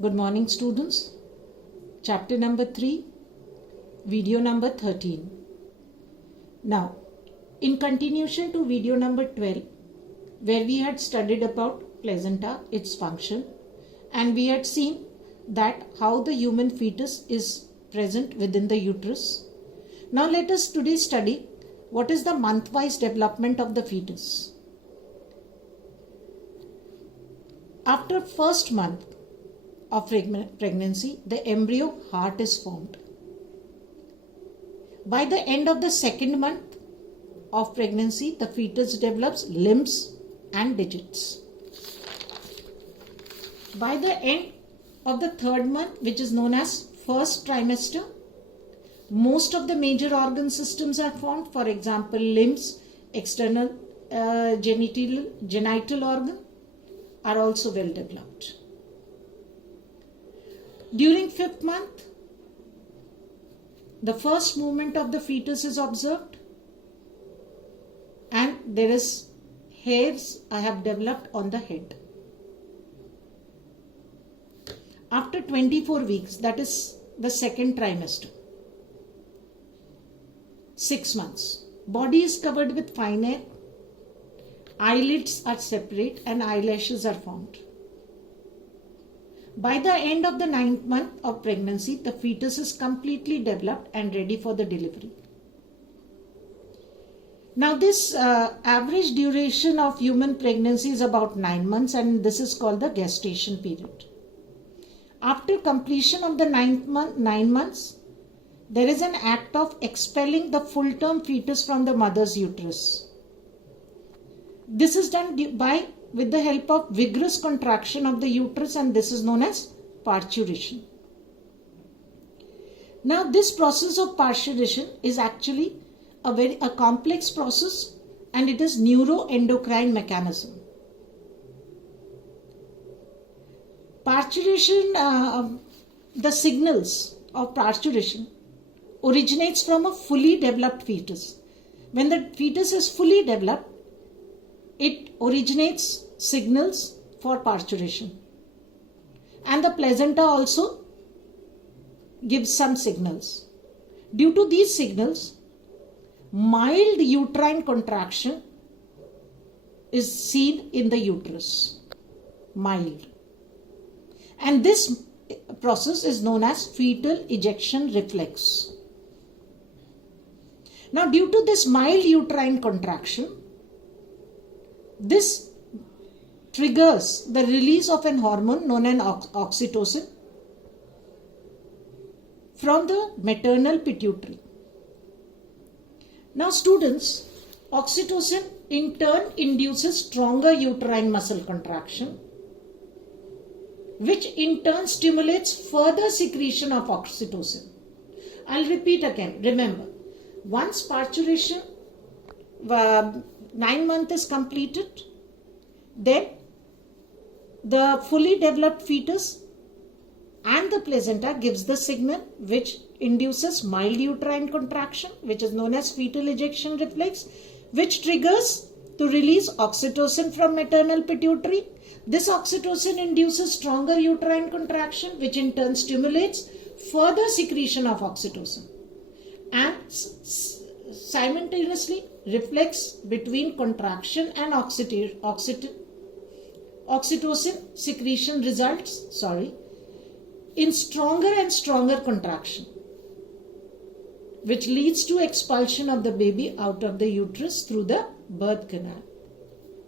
Good morning, students. Chapter number 3, video number 13. Now, in continuation to video number 12, where we had studied about placenta, its function, and we had seen that how the human fetus is present within the uterus. Now let us today study what is the month-wise development of the fetus. After first month of pregnancy, the embryo heart is formed. By the end of the second month of pregnancy, the fetus develops limbs and digits. By the end of the third month, which is known as first trimester, most of the major organ systems are formed. For example, limbs, external genital organ are also well developed. During fifth month, the first movement of the fetus is observed and there is hairs have developed on the head. After 24 weeks, that is the second trimester, 6 months, body is covered with fine hair, eyelids are separate and eyelashes are formed. By the end of the 9th month of pregnancy, the fetus is completely developed and ready for the delivery. Now this average duration of human pregnancy is about 9 months and this is called the gestation period. After completion of the 9 months, there is an act of expelling the full-term fetus from the mother's uterus. This is done with the help of vigorous contraction of the uterus and this is known as parturition. Now this process of parturition is actually a complex process and it is neuroendocrine mechanism. Parturition, the signals of parturition originates from a fully developed fetus. When the fetus is fully developed, it originates signals for parturition. And the placenta also gives some signals. Due to these signals, mild uterine contraction is seen in the uterus. Mild. And this process is known as fetal ejection reflex. Now, due to this mild uterine contraction, this triggers the release of an hormone known as oxytocin from the maternal pituitary. Now students, oxytocin in turn induces stronger uterine muscle contraction, which in turn stimulates further secretion of oxytocin. I'll repeat again. Remember, once parturition 9 months is completed, then the fully developed fetus and the placenta gives the signal which induces mild uterine contraction, which is known as fetal ejection reflex, which triggers to release oxytocin from maternal pituitary. This oxytocin induces stronger uterine contraction, which in turn stimulates further secretion of oxytocin and simultaneously reflex between contraction and oxytocin secretion results in stronger and stronger contraction, which leads to expulsion of the baby out of the uterus through the birth canal.